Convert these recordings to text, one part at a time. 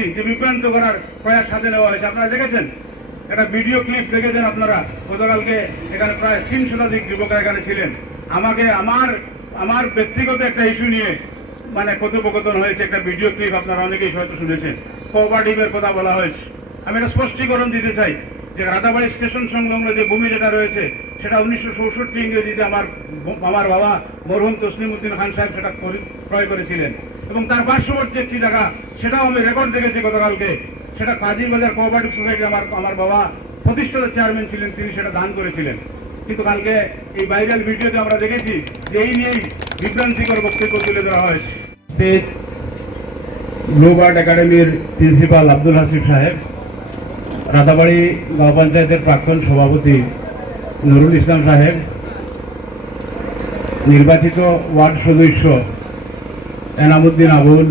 দেখেছি যে বিভ্রান্ত করার প্রয়াস হাতে নেওয়া হয়েছে। আপনারা দেখেছেন, একটা ভিডিও ক্লিপ দেখেছেন আপনারা, গতকালকে এখানে প্রায় ৩০০ শতাধিক যুবকরা এখানে ছিলেন। আমাকে আমার ব্যক্তিগত একটা ইস্যু নিয়ে মানে কথোপকথন হয়েছে, একটা ভিডিও ক্লিপ আপনারা অনেকেই হয়তো শুনেছেন, কোঅপারেটিভের কথা বলা হয়েছে। আমি একটা স্পষ্টীকরণ দিতে চাই যে রাতাবাড়ি স্টেশন সংলগ্ন যে ভূমি যেটা রয়েছে সেটা 1964 ইংরেজিতে আমার বাবা মরহুম তসলিম উদ্দিন খান সাহেব সেটা ক্রয় করেছিলেন, এবং তার পার্শ্ববর্তী একটি জায়গা সেটাও আমি রেকর্ড দেখেছি গতকালকে, সেটা কাজীবাজার কোঅপারেটিভ সোসাইটি আমার বাবা প্রতিষ্ঠাতা চেয়ারম্যান ছিলেন, তিনি সেটা দান করেছিলেন। কিন্তু কালকে এই ভাইরাল ভিডিওতে আমরা দেখেছি যে এই নিয়েই বিভ্রান্তিকর বক্তব্য তুলে ধরা হয়েছে। ব্লুবার্ড একাডেমির প্রিন্সিপাল আব্দুল হাসিফ সাহেব, রাতাবাড়ি গাঁও পঞ্চায়েতের প্রাক্তন সভাপতি নুরুল ইসলাম সাহেব, নির্বাচিত ওয়ার্ড সদস্য এনামুদ্দিন আবুল,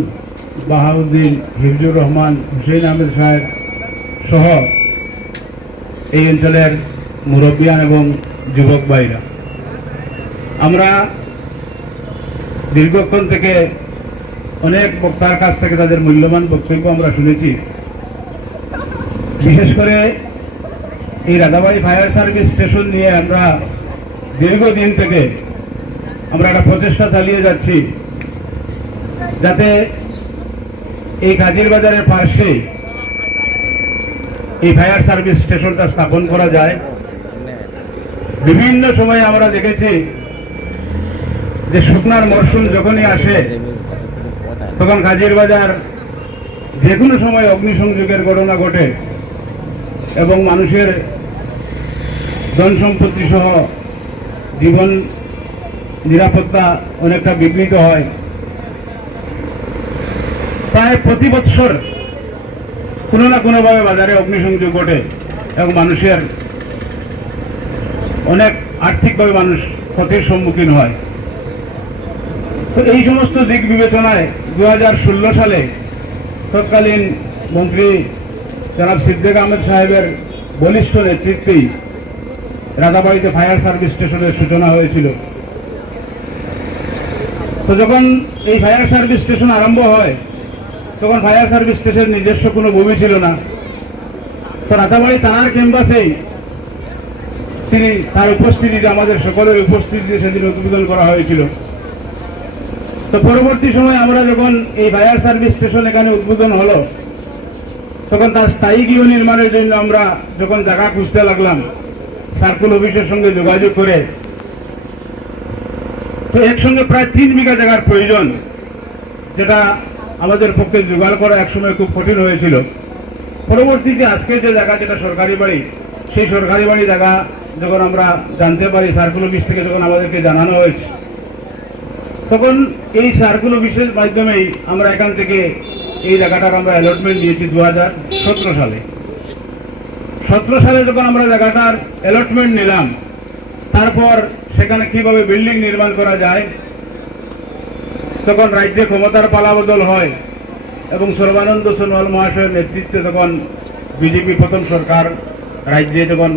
বাহাউদ্দিন, হিফজুর রহমান, হুসেইন আহমেদ সাহেব সহ এই অঞ্চলের মুরব্বিয়ান এবং যুবক ভাইরা, আমরা দীর্ঘক্ষণ থেকে অনেক বক্তার কাছ থেকে তাদের মূল্যবান বক্তব্য আমরা শুনেছি। বিশেষ করে এই রাতাবাড়ি ফায়ার সার্ভিস স্টেশন নিয়ে আমরা দীর্ঘদিন থেকে আমরা একটা প্রচেষ্টা চালিয়ে যাচ্ছি যাতে এই কাজীর বাজারের পাশে এই ফায়ার সার্ভিস স্টেশনটা স্থাপন করা যায়। বিভিন্ন সময়ে আমরা দেখেছি যে শুকনার মরশুম যখনই আসে তখন কাজীর বাজার যে কোনো সময় অগ্নিসংযোগের ঘটনা ঘটে এবং মানুষের ধন সম্পত্তি সহ জীবন নিরাপত্তা অনেকটা বিঘ্নিত হয়। প্রায় প্রতি বৎসর কোনো না কোনোভাবে বাজারে অগ্নিসংযোগ ঘটে এবং মানুষের অনেক আর্থিকভাবে মানুষ ক্ষতির সম্মুখীন হয়। তো এই সমস্ত দিক বিবেচনায় 2016 সালে তৎকালীন মন্ত্রী জনাব সিদ্দিক আহমেদ সাহেবের বলিষ্ঠ নেতৃত্বেই রাতাবাড়িতে ফায়ার সার্ভিস স্টেশনের সূচনা হয়েছিল। তো যখন এই ফায়ার সার্ভিস স্টেশন আরম্ভ হয় তখন ফায়ার সার্ভিস স্টেশনের নিজস্ব কোনো ভূমি ছিল না। তো রাতাবাড়ি থানার ক্যাম্পাসেই তিনি তার উপস্থিতিতে, আমাদের সকলের উপস্থিতিতে সেদিন উদ্বোধন করা হয়েছিল। তো পরবর্তী সময় আমরা যখন এই ফায়ার সার্ভিস স্টেশন এখানে উদ্বোধন হলো তখন তার স্থায়ী গৃহ নির্মাণের জন্য আমরা যখন জায়গা খুঁজতে লাগলাম সার্কুল অফিসের সঙ্গে যোগাযোগ করে, তো একসঙ্গে প্রায় 3 বিঘা জায়গার প্রয়োজন, যেটা আমাদের পক্ষে জোগাড় করা একসময় খুব কঠিন হয়েছিল। পরবর্তীতে আজকে যে জায়গা যেটা সরকারি বাড়ি, সেই সরকারি বাড়ি জায়গা যখন আমরা জানতে পারি সার্কুল অফিস থেকে, যখন আমাদেরকে জানানো হয়েছে, তখন এই সার্কুল অফিসের মাধ্যমেই আমরা এখান থেকে এই জায়গাটার আমরা অ্যালটমেন্ট দিয়েছি 2017 সালে। 17 সালে যখন আমরা জায়গাটার অ্যালটমেন্ট নিলাম, তারপর সেখানে কিভাবে বিল্ডিং নির্মাণ করা যায়, তখন রাজ্যে ক্ষমতার পালাবদল হয় এবং সর্বানন্দ সোনোয়াল মহাশয়ের নেতৃত্বে তখন বিজেপি প্রথম সরকার রাজ্যে যখন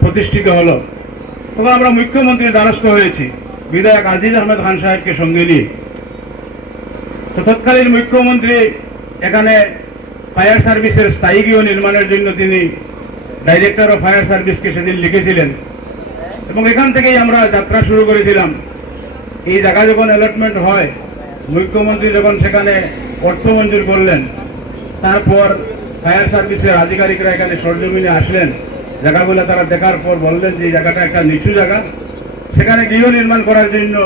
প্রতিষ্ঠিত হলো, তখন আমরা মুখ্যমন্ত্রীর দ্বারস্থ হয়েছি বিধায়ক আজিজ আহমেদ খান সাহেবকে সঙ্গে নিয়ে। তো তৎকালীন মুখ্যমন্ত্রী এখানে ফায়ার সার্ভিসের স্থায়ী গৃহ নির্মাণের জন্য তিনি ডাইরেক্টর অফ ফায়ার সার্ভিসকে সেদিন লিখেছিলেন এবং এখান থেকেই আমরা যাত্রা শুরু করেছিলাম। এই জায়গা যখন অ্যালটমেন্ট হয়, মুখ্যমন্ত্রী যখন সেখানে অর্থ মঞ্জুর করলেন, তারপর ফায়ার সার্ভিসের আধিকারিকরা এখানে সরজমিনে আসলেন, জায়গাগুলো তারা দেখার পর বললেন যে এই জায়গাটা একটা নিচু জায়গা, সেখানে গৃহ নির্মাণ করার জন্য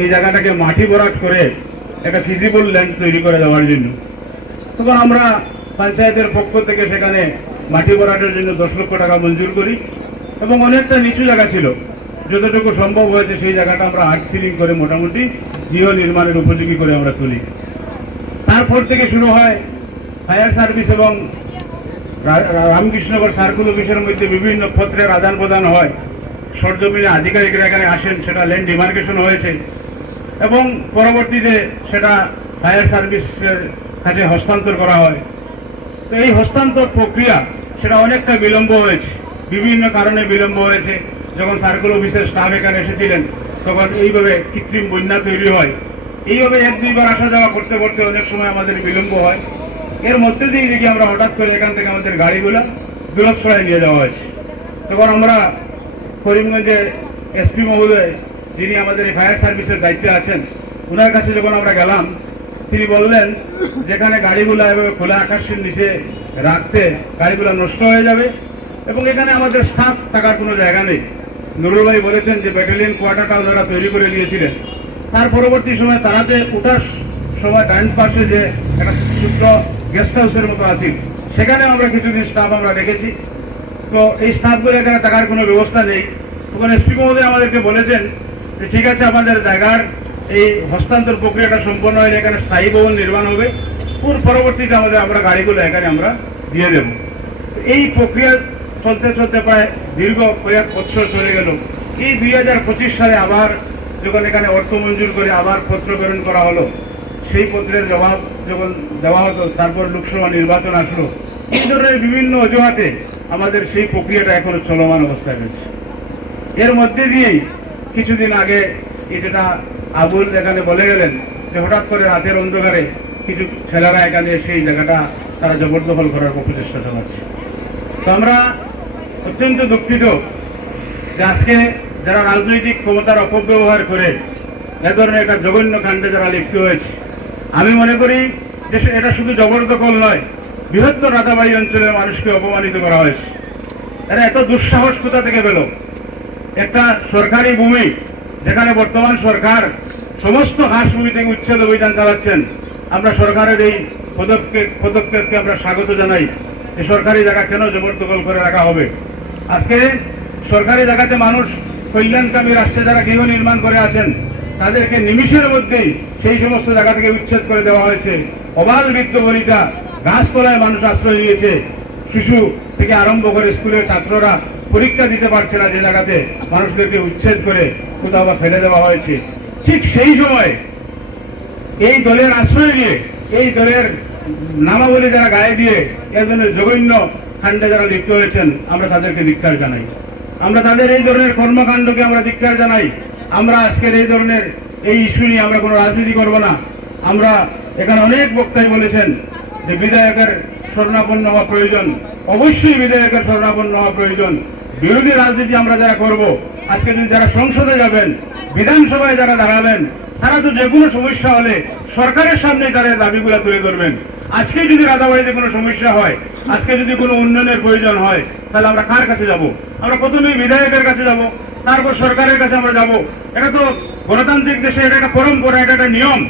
এই জায়গাটাকে মাটি ভরাট করে একটা ফিজিবল ল্যান্ড তৈরি করে দেওয়ার জন্য। তখন আমরা পঞ্চায়েতের পক্ষ থেকে সেখানে মাটি ভরাটের জন্য 10 লক্ষ টাকা মঞ্জুর করি এবং অনেকটা নিচু জায়গা ছিল, যতটুকু সম্ভব হয়েছে সেই জায়গাটা আমরা আর্ট ফিলিং করে মোটামুটি গৃহ নির্মাণের উপযোগী করে আমরা তুলি। তারপর থেকে শুরু হয় ফায়ার সার্ভিস এবং রামকৃষ্ণনগর সার্কুল অফিসের মধ্যে বিভিন্ন পত্রের আদান প্রদান হয়, সরজমিনে আধিকারিকরা এখানে আসেন, সেটা ল্যান্ড ডিমার্কেশন হয়েছে এবং পরবর্তীতে সেটা ফায়ার সার্ভিসের কাছে হস্তান্তর করা হয়। তো এই হস্তান্তর প্রক্রিয়া সেটা অনেকটা বিলম্ব হয়েছে, বিভিন্ন কারণে বিলম্ব হয়েছে। যখন সার্কুল অফিসের স্টাফ এখানে এসেছিলেন তখন এইভাবে কৃত্রিম বন্যা তৈরি হয়, এইভাবে 1-2 বার আসা যাওয়া করতে করতে অনেক সময় আমাদের বিলম্ব হয়। এর মধ্যে দিয়ে দেখি আমরা হঠাৎ করে এখান থেকে আমাদের গাড়িগুলো দুলভছড়ায় নিয়ে যাওয়া হয়েছে। তখন আমরা করিমগঞ্জে এসপি মহোদয়, যিনি আমাদের এই ফায়ার সার্ভিসের দায়িত্বে আছেন, ওনার কাছে যখন আমরা গেলাম, তিনি বললেন যেখানে গাড়িগুলো এভাবে খোলা আকাশের নিচে রাখতে গাড়িগুলো নষ্ট হয়ে যাবে এবং এখানে আমাদের স্টাফ থাকার কোনো জায়গা নেই। নুরুল ভাই বলেছেন যে ব্যাটালিয়ন কোয়ার্টারটা ওনারা তৈরি করে নিয়েছিলেন। তার পরবর্তী সময় তারাতে ওঠার সময় ডান পাশে যে একটা ছোট্ট গেস্ট হাউসের মতো আছে, সেখানে আমরা কিছুদিন স্টাফ আমরা রেখেছি। তো এই স্টাফগুলো এখানে থাকার কোনো ব্যবস্থা নেই। তখন এসপি মহোদয় আমাদেরকে বলেছেন যে ঠিক আছে, আমাদের জায়গার এই হস্তান্তর প্রক্রিয়াটা সম্পন্ন হলে এখানে স্থায়ী ভবন নির্মাণ হবে, ওর পরবর্তীতে আমরা গাড়িগুলো এখানে আমরা দিয়ে দেব। এই প্রক্রিয়া চলতে চলতে প্রায় দীর্ঘ কয়েক বছর চলে গেল। এই 2025 সালে আবার যখন এখানে অর্থ মঞ্জুর করে আবার পত্র প্রেরণ করা হলো, সেই পত্রের জবাব যখন দেওয়া হতো, তারপর লোকসভা নির্বাচন আসলো, এই ধরনের বিভিন্ন অজুহাতে আমাদের সেই প্রক্রিয়াটা এখনো চলমান অবস্থায় রয়েছে। এর মধ্যে দিয়েই কিছুদিন আগে যেটা আবুল এখানে বলে গেলেন যে হঠাৎ করে রাতের অন্ধকারে কিছু ছেলেরা এখানে সেই জায়গাটা তারা জবরদখল করার প্রচেষ্টা চালাচ্ছে। তো আমরা অত্যন্ত দুঃখিত যে আজকে যারা রাজনৈতিক ক্ষমতার অপব্যবহার করে এ ধরনের একটা জঘন্য কাণ্ডে যারা লিপ্ত হয়েছে, আমি মনে করি যে এটা শুধু জবরদখল নয়, বৃহত্তর রাতাবাড়ি অঞ্চলের মানুষকে অপমানিত করা হয়েছে। এরা এত দুঃসাহস কোথা থেকে পেল? একটা সরকারি ভূমি যেখানে বর্তমান সরকার সমস্ত হাঁস ভূমি থেকে উচ্ছেদ অভিযান চালাচ্ছেন, আমরা সরকারের এই পদক্ষেপকে আমরা স্বাগত জানাই। এই সরকারি জায়গা কেন জবরদখল করে রাখা হবে? আজকে সরকারি জায়গাতে মানুষ কল্যাণকামী রাষ্ট্রে যারা গৃহ নির্মাণ করে আছেন, তাদেরকে নিমিষের মধ্যেই সেই সমস্ত জায়গা থেকে উচ্ছেদ করে দেওয়া হয়েছে। অবাল বৃদ্ধ বনিতা, গাছতলায় মানুষ আশ্রয় নিয়েছে। শিশু থেকে আরম্ভ করে স্কুলের ছাত্ররা পরীক্ষা দিতে পারছে না, যে জায়গাতে মানুষদেরকে উচ্ছেদ করে কোথাও বা ফেলে দেওয়া হয়েছে। ঠিক সেই সময় এই দলের আশ্রয় নিয়ে, এই দলের নামাবলী যারা গায়ে দিয়ে এ ধরনের জঘন্য কাণ্ডে যারা লিপ্ত হয়েছেন, আমরা তাদেরকে ধিক্কার জানাই। আমরা তাদের এই ধরনের কর্মকাণ্ডকে আমরা ধিক্কার জানাই। আমরা আজকের এই ধরনের এই ইস্যু নিয়ে আমরা কোনো রাজনীতি করব না। আমরা এখানে অনেক বক্তাই বলেছেন যে বিধায়কের শরণাপন্ন হওয়া প্রয়োজন, অবশ্যই বিধায়কের শরণাপন্ন হওয়া প্রয়োজন। বিরোধী রাজনীতি আমরা যারা করব, আজকে যদি যারা সংসদে যাবেন, বিধানসভায় যারা দাঁড়াবেন, তারা তো যে কোনো সমস্যা হলে সরকারের সামনে তাদের দাবিগুলো তুলে ধরবেন। আজকে যদি রাতাবাড়িতে কোনো সমস্যা হয়, আজকে যদি কোনো উন্নয়নের প্রয়োজন হয়, তাহলে আমরা কার কাছে যাব? আমরা প্রথমেই বিধায়কের কাছে যাব, তারপর সরকারের কাছে আমরা যাব। এটা তো গণতান্ত্রিক দেশে এটা একটা পরম্পরা, এটা একটা নিয়ম।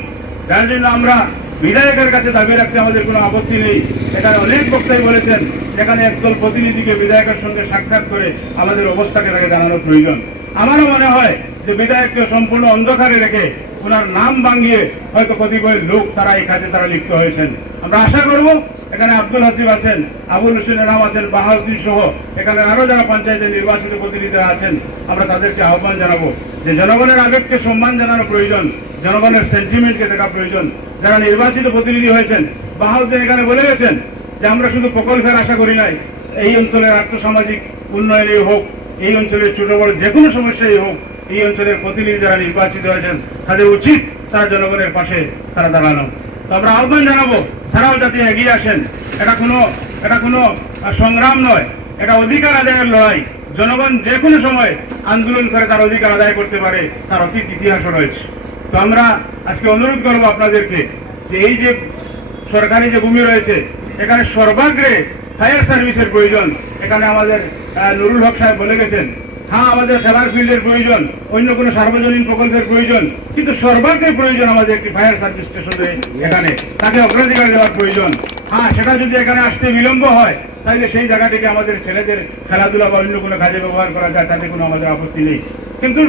যার জন্য আমরা বিধায়কের কাছে দাবি রাখতে আমাদের কোনো আপত্তি নেই। এখানে অনেক বক্তাই বলেছেন এখানে একদল প্রতিনিধিকে বিধায়কের সঙ্গে সাক্ষাৎ করে আমাদের অবস্থাকে তাকে জানানো প্রয়োজন। আমারও মনে হয় যে বিধায়ককে সম্পূর্ণ অন্ধকারে রেখে ওনার নাম ভাঙিয়ে হয়তো কতিপয় লোক তারা এই কাজে তারা লিপ্ত হয়েছেন। আমরা আশা করব এখানে আব্দুল হাসিব আছেন, আবুল হোসেনের নাম আছেন, বাহাউদ্দিন সহ এখানে আরো যারা পঞ্চায়েতের নির্বাচিত প্রতিনিধিরা আছেন, আমরা তাদেরকে আহ্বান জানাবো যে জনগণের আবেগকে সম্মান জানানো প্রয়োজন, জনগণের সেন্টিমেন্টকে দেখা প্রয়োজন। যারা নির্বাচিত প্রতিনিধি হয়েছেন, বাহাউদ্দিন এখানে বলে গেছেন যে আমরা শুধু প্রকল্পের আশা করি নাই, এই অঞ্চলের আর্থসামাজিক উন্নয়নই হোক, এই অঞ্চলের ছোট বড় যে কোনো সমস্যাই হোক, এই অঞ্চলের প্রতিনিধি যারা নির্বাচিত হয়েছেন তাদের উচিত তারা জনগণের পাশে তারা দাঁড়ানো। তো আমরা আহ্বান জানাবো তারাও যাতে এগিয়ে আসেন। এটা কোনো সংগ্রাম নয়, এটা অধিকার আদায়ের লড়াই। জনগণ যে কোনো সময় আন্দোলন করে তার অধিকার আদায় করতে পারে, তার অতীত ইতিহাসও রয়েছে। তো আমরা আজকে অনুরোধ করবো আপনাদেরকে যে এই যে সরকারি যে ভূমি রয়েছে, এখানে সর্বাগ্রে ফায়ার সার্ভিসের প্রয়োজন। এখানে আমাদের নুরুল হক সাহেব বলে গেছেন, হ্যাঁ আমাদের খেলার ফিল্ডের প্রয়োজন, অন্য কোনো সার্বজনীন প্রকল্পের প্রয়োজন, কিন্তু সর্বাগ্রে প্রয়োজন আমাদের একটি ফায়ার সার্ভিস স্টেশনে, এখানে তাকে অগ্রাধিকার দেওয়ার প্রয়োজন। হ্যাঁ, সেটা যদি এখানে আসতে বিলম্ব হয়, তাহলে সেই জায়গাটিকে আমাদের ছেলেদের খেলাধুলা বা অন্য কোনো কাজে ব্যবহার করা যায়, তাতে কোনো আমাদের আপত্তি নেই। কিন্তু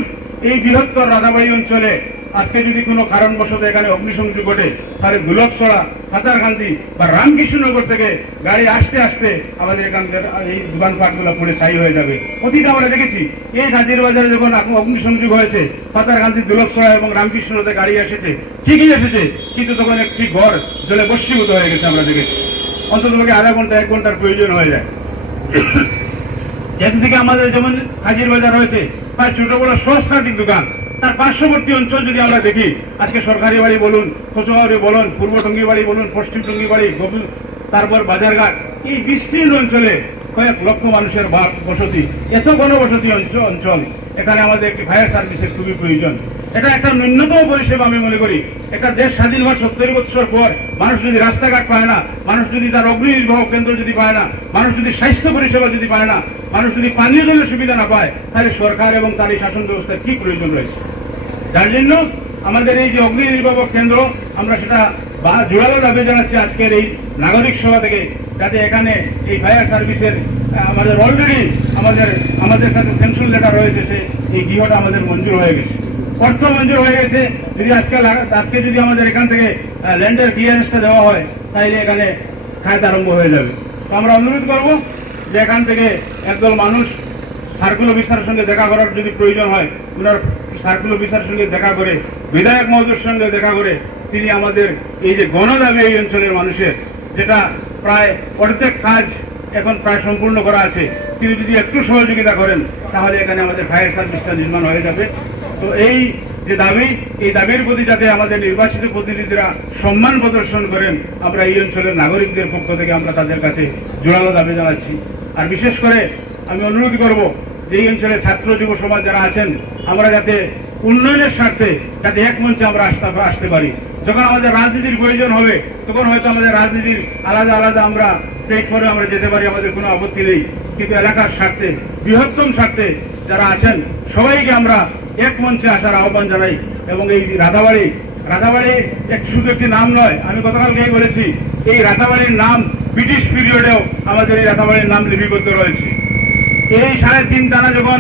এই বৃহত্তর রাতাবাড়ি অঞ্চলে আজকে যদি কোনো কারণবশত এখানে অগ্নিসংযোগ ঘটে, তাহলে দুলভছড়া, পাতারকান্দি বা রামকৃষ্ণনগর থেকে গাড়ি আসতে আসতে আমাদের এখানকার এই দোকানপাটগুলো পুড়ে ছাই হয়ে যাবে। অতীতে আমরা দেখেছি এই গাজীর বাজারে যখন অগ্নিসংযোগ হয়েছে, পাতারকান্দি, দুলভছড়া এবং রামকৃষ্ণতে গাড়ি এসেছে, ঠিকই এসেছে, কিন্তু তখন একটি ঘর জলে বস্মীভূত হয়ে গেছে। আমরা দেখেছি অন্তত আধা ঘন্টা 1 ঘন্টার প্রয়োজন হয়ে যায়। এদিকে আমাদের যেমন হাজির বাজার রয়েছে, প্রায় ছোট বড় সহস্রাধিক দোকান, তার পার্শ্ববর্তী অঞ্চল যদি আমরা দেখি, আজকে সরকারি বাড়ি বলুন, কোচবাড়ি বলুন, পূর্ব টঙ্গিবাড়ি বলুন, পশ্চিম টঙ্গিবাড়ি, তারপর বাজারঘাট, এই বিস্তীর্ণ অঞ্চলে কয়েক লক্ষ মানুষের বসতি, এত ঘনবসতি অঞ্চল, এখানে আমাদের একটি ফায়ার সার্ভিসের খুবই প্রয়োজন। এটা একটা ন্যূনতম পরিষেবা আমি মনে করি। একটা দেশ স্বাধীন হওয়ার 70 বছর পর মানুষ যদি রাস্তাঘাট পায় না, মানুষ যদি তার অগ্নি নির্বাহক কেন্দ্র যদি পায় না, মানুষ যদি স্বাস্থ্য পরিষেবা যদি পায় না, মানুষ যদি পানীয় জলের সুবিধা না পায়, তাহলে সরকার এবং তার এই শাসন ব্যবস্থার কি প্রয়োজন রয়েছে? যার জন্য আমাদের এই যে অগ্নি নির্বাপক কেন্দ্র, আমরা সেটা জোরালো দাবি জানাচ্ছি আজকের এই নাগরিক সভা থেকে, যাতে এখানে এই ফায়ার সার্ভিসের আমাদের অলরেডি আমাদের কাছে স্যাংশন লেটার রয়েছে, এই গৃহটা আমাদের মঞ্জুর হয়ে গেছে, অর্থ মঞ্জুর হয়ে গেছে। যদি আজকে যদি আমাদের এখান থেকে ল্যান্ডের ক্লিয়ারেন্সটা দেওয়া হয়, তাইলে এখানে কাজ আরম্ভ হয়ে যাবে। তো আমরা অনুরোধ করব যে এখান থেকে একদল মানুষ সার্কুল অফিসারের সঙ্গে দেখা করার যদি প্রয়োজন হয়, ওনার সার্কুল অফিসারের সঙ্গে দেখা করে, বিধায়ক মহোদয়ের সঙ্গে দেখা করে, তিনি আমাদের এই যে গণদাবি এই অঞ্চলের মানুষের, যেটা প্রায় অর্ধেক কাজ এখন প্রায় সম্পূর্ণ করা আছে, তিনি যদি একটু সহযোগিতা করেন, তাহলে এখানে আমাদের ফায়ার সার্ভিসটা নির্মাণ হয়ে যাবে। তো এই যে দাবি, এই দাবির প্রতি যাতে আমাদের নির্বাচিত প্রতিনিধিরা সম্মান প্রদর্শন করেন, আমরা এই অঞ্চলের নাগরিকদের পক্ষ থেকে আমরা তাদের কাছে জোরালো দাবি জানাচ্ছি। আর বিশেষ করে আমি অনুরোধ করব যে এই অঞ্চলের ছাত্র যুব সমাজ যারা আছেন, আমরা যাতে উন্নয়নের স্বার্থে যাতে এক মঞ্চে আমরা আসতে পারি। যখন আমাদের রাজনীতির প্রয়োজন হবে, তখন হয়তো আমাদের রাজনীতির আলাদা আলাদা আমরা প্ল্যাটফর্মে আমরা যেতে পারি, আমাদের কোনো আপত্তি নেই। কিন্তু এলাকার স্বার্থে, বৃহত্তম স্বার্থে যারা আছেন, সবাইকে আমরা এক মঞ্চে আসার আহ্বান জানাই। এবং এই রাধাবাড়ি শুধু একটি নাম নয়, আমি গতকালকেই বলেছি, এই রাধাবাড়ির নাম ব্রিটিশ পিরিয়ডেও আমাদের এই রাধাবাড়ির নাম লিপিবদ্ধ রয়েছে। এই 3.5 টানা যখন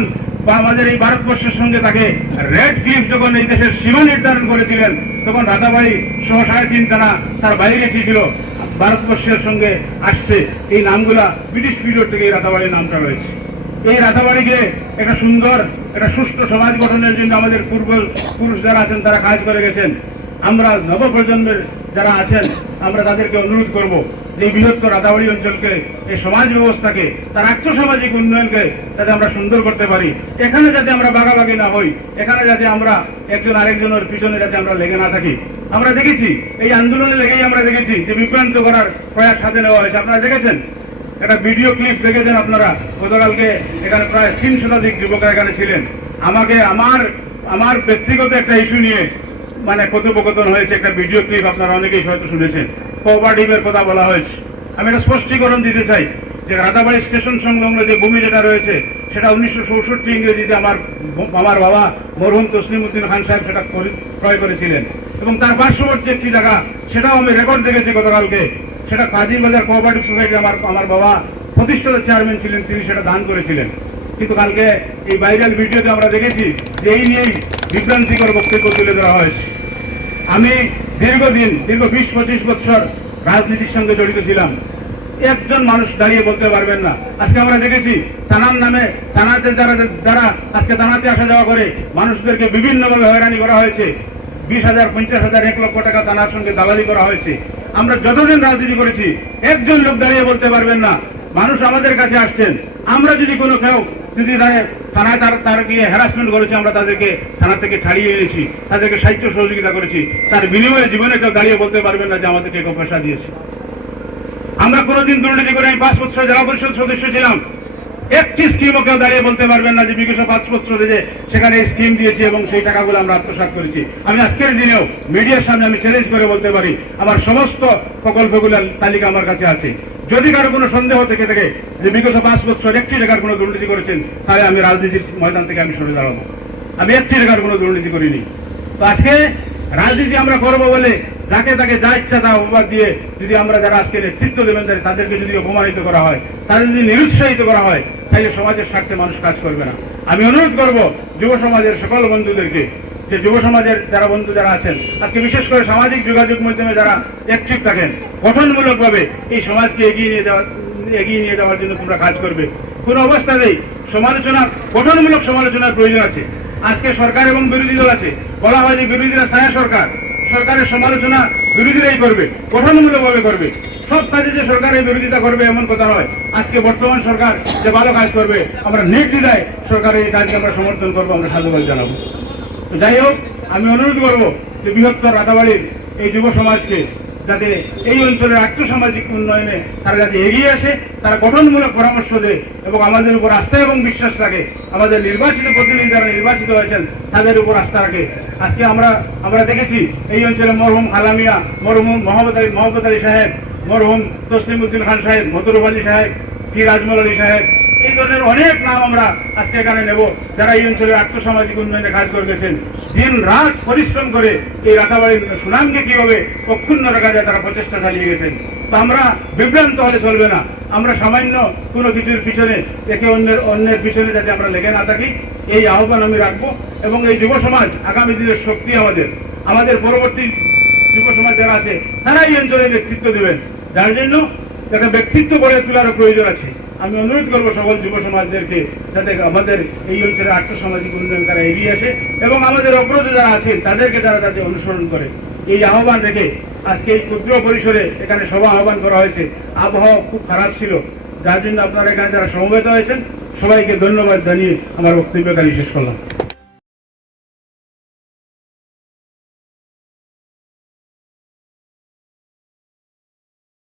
আমাদের এই ভারতবর্ষের সঙ্গে তাকে রেড ক্লিফ যখন এই দেশের সীমা নির্ধারণ করেছিলেন, তখন রাধাবাড়ি সহ 3.5 টানা তার বাইরে ছিল, ভারতবর্ষের সঙ্গে আসছে। এই নামগুলা ব্রিটিশ পিরিয়ড থেকে এই রাধাবাড়ির নামটা রয়েছে। এই রাধাবাড়িকে একটা সুন্দর, একটা সুষ্ঠু সমাজ গঠনের জন্য আমাদের পূর্বপুরুষ যারা আছেন তারা কাজ করে গেছেন। আমরা নবপ্রজন্মের যারা আছেন, আমরা তাদেরকে অনুরোধ করব যে বৃহত্তর রাধাবাড়ি অঞ্চলকে, এই সমাজ ব্যবস্থাকে, তার আর্থসামাজিক উন্নয়নকে যাতে আমরা সুন্দর করতে পারি। এখানে যাতে আমরা বাগাবাগি না হই, এখানে যাতে আমরা একজন আরেকজনের পিছনে যাতে আমরা লেগে না থাকি। আমরা দেখেছি এই আন্দোলনে লেগেই আমরা দেখেছি যে বিভ্রান্ত করার প্রয়াস হাতে নেওয়া হয়েছে। আপনারা দেখেছেন, একটা ভিডিও ক্লিপ দেখেছেন আপনারা, গতকালকে এখানে প্রায় 300 শতাধিক যুবকরা এখানে ছিলেন। আমাকে আমার ব্যক্তিগত একটা ইস্যু নিয়ে মানে কথোপকথন হয়েছে, একটা ভিডিও ক্লিপ আপনারা অনেকেই হয়তো শুনেছেন, কোঅপারেটিভের কথা বলা হয়েছে। আমি একটা স্পষ্টীকরণ দিতে চাই যে রাধাবাড়ি স্টেশন সংলগ্ন যে ভূমি যেটা রয়েছে, সেটা 1964 ইংরেজিতে আমার বাবা মরহুম তসলিম উদ্দিন খান সাহেব সেটা ক্রয় করেছিলেন। এবং তার পার্শ্ববর্তী একটি জায়গা, সেটাও আমি রেকর্ড দেখেছি গতকালকে, সেটা কাজীবাজার কোঅপারেটিভ সোসাইটি আমার বাবা প্রতিষ্ঠাতা চেয়ারম্যান ছিলেন, তিনি সেটা দান করেছিলেন। কিন্তু কালকে এই ভাইরাল ভিডিওতে আমরা দেখেছি যে এই নিয়েই বিভ্রান্তিকর বক্তব্য তুলে ধরা হয়েছে। আমি দীর্ঘ 20-25 বছর রাজনীতির সঙ্গে জড়িত ছিলাম। একজন মানুষ দাঁড়িয়ে বলতে পারবেন না। আজকে আমরা দেখেছি থানার নামে, থানাতে যারা আজকে থানাতে আসা যাওয়া করে, মানুষদেরকে বিভিন্নভাবে হয়রানি করা হয়েছে। 20,000, 50,000, 1 লক্ষ টাকা থানার সঙ্গে দালালি করা হয়েছে। আমরা যতদিন রাজনীতি করেছি, একজন লোক দাঁড়িয়ে বলতে পারবেন না মানুষ আমাদের কাছে আসছেন, আমরা যদি কোনো কেউ যদি থানায় তার গিয়ে হ্যারাসমেন্ট করেছি, আমরা তাদেরকে থানা থেকে ছাড়িয়ে এনেছি, তাদেরকে সাহায্য সহযোগিতা করেছি, তার বিনিময়ে জীবনে কেউ দাঁড়িয়ে বলতে পারবেন না যে আমাদেরকে কেউ পয়সা দিয়েছে। আমরা কোনোদিন দুর্নীতি করে, আমি 5 বছর জেলা পরিষদ সদস্য ছিলাম, একটি স্কিমও কেউ দাঁড়িয়ে বলতে পারবেন না যে বিগত 5 বছরে যে সেখানে স্কিম দিয়েছি এবং সেই টাকাগুলো আমরা আত্মসাৎ করেছি। আমি আজকের দিনেও মিডিয়ার সামনে আমি চ্যালেঞ্জ করে বলতে পারি, আমার সমস্ত প্রকল্পগুলোর তালিকা আমার কাছে আছে। যদি কারো কোনো সন্দেহ থেকে থাকে যে বিগত 5 বছর একটি টাকার কোনো দুর্নীতি করেছেন, তাহলে আমি রাজনীতির ময়দান থেকে আমি সরে দাঁড়াবো। আমি একটি টাকার কোনো দুর্নীতি করিনি। তো আজকে রাজনীতি আমরা করবো বলে যাকে তাকে যা ইচ্ছা তা অপবাদ দিয়ে যদি আমরা যারা আজকে নেতৃত্ব দেবেন তাদেরকে যদি অপমানিত করা হয়, তাদের যদি নিরুৎসাহিত করা হয়, তাহলে সমাজের স্বার্থে মানুষ কাজ করবে না। আমি অনুরোধ করব যুব সমাজের সকল বন্ধুদেরকে, যে যুব সমাজের যারা বন্ধু যারা আছেন, আজকে বিশেষ করে সামাজিক যোগাযোগ মাধ্যমে যারা অ্যাক্টিভ থাকেন, গঠনমূলকভাবে এই সমাজকে এগিয়ে নিয়ে যাওয়ার জন্য তোমরা কাজ করবে। কোনো অবস্থাতেই সমালোচনা, গঠনমূলক সমালোচনার প্রয়োজন আছে। আজকে সরকার এবং বিরোধী দল আছে, বলা হয় যে বিরোধীরা ছায়া সরকার, সরকারের সমালোচনা বিরোধীরাই করবে, গঠনমূলকভাবে করবে। সব কাজে যে সরকারের বিরোধিতা করবে এমন কথা নয়। আজকে বর্তমান সরকার যে ভালো কাজ করবে, আমরা নির্দ্বিধায় সরকারের এই কাজকে আমরা সমর্থন করবো, আমরা সাধুবাদ জানাবো। তো যাই হোক, আমি অনুরোধ করব যে বৃহত্তর রাতাবাড়ির এই যুব সমাজকে যাতে এই অঞ্চলের আর্থসামাজিক উন্নয়নে তারা যাতে এগিয়ে আসে, তারা গঠনমূলক পরামর্শ দেয় এবং আমাদের উপর আস্থা এবং বিশ্বাস রাখে। আমাদের নির্বাচিত প্রতিনিধি যারা নির্বাচিত হয়েছেন তাদের উপর আস্থা রাখে। আজকে আমরা দেখেছি এই অঞ্চলে মরহুম আলামিয়া, মরহুম মোহাম্মদ আলী সাহেব, মরহুম তসলিম উদ্দিন খান সাহেব, মতরুব আলী সাহেব, পি রাজমল আলী সাহেব, এই ধরনের অনেক নাম আমরা আজকে এখানে নেব যারা এই অঞ্চলের আর্থসামাজিক উন্নয়নে কাজ করে গেছেন। দিন রাত পরিশ্রম করে এই রাতাবাড়ির সুনামকে কিভাবে অক্ষুণ্ণ রাখা যায় তারা প্রচেষ্টা চালিয়ে গেছেন। তো আমরা বিভ্রান্ত হলে চলবে না। আমরা সামান্য কোনো কিছুর পিছনে একে অন্যের পিছনে যাতে আমরা লেগে না থাকি, এই আহ্বান আমি রাখবো। এবং এই যুব সমাজ আগামী দিনের শক্তি, আমাদের পরবর্তী যুব সমাজ যারা আছে তারা এই অঞ্চলে নেতৃত্ব দেবেন, যার জন্য একটা ব্যক্তিত্ব গড়ে তোলার প্রয়োজন আছে। আমি অনুরোধ করবো সকল যুব সমাজদেরকে যাতে আমাদের এই অঞ্চলের আর্থসামাজিক উন্নয়ন তারা এগিয়ে আসে এবং আমাদের অগ্রজ যারা আছেন তাদেরকে তারা যাতে অনুসরণ করে, এই আহ্বান রেখে আজকে এই ক্ষুদ্র পরিসরে এখানে সভা আহ্বান করা হয়েছে। আবহাওয়া খুব খারাপ ছিল, যার জন্য আপনারা এখানে যারা সমবেত হয়েছেন সবাইকে ধন্যবাদ জানিয়ে আমার বক্তব্য এখানে শেষ করলাম।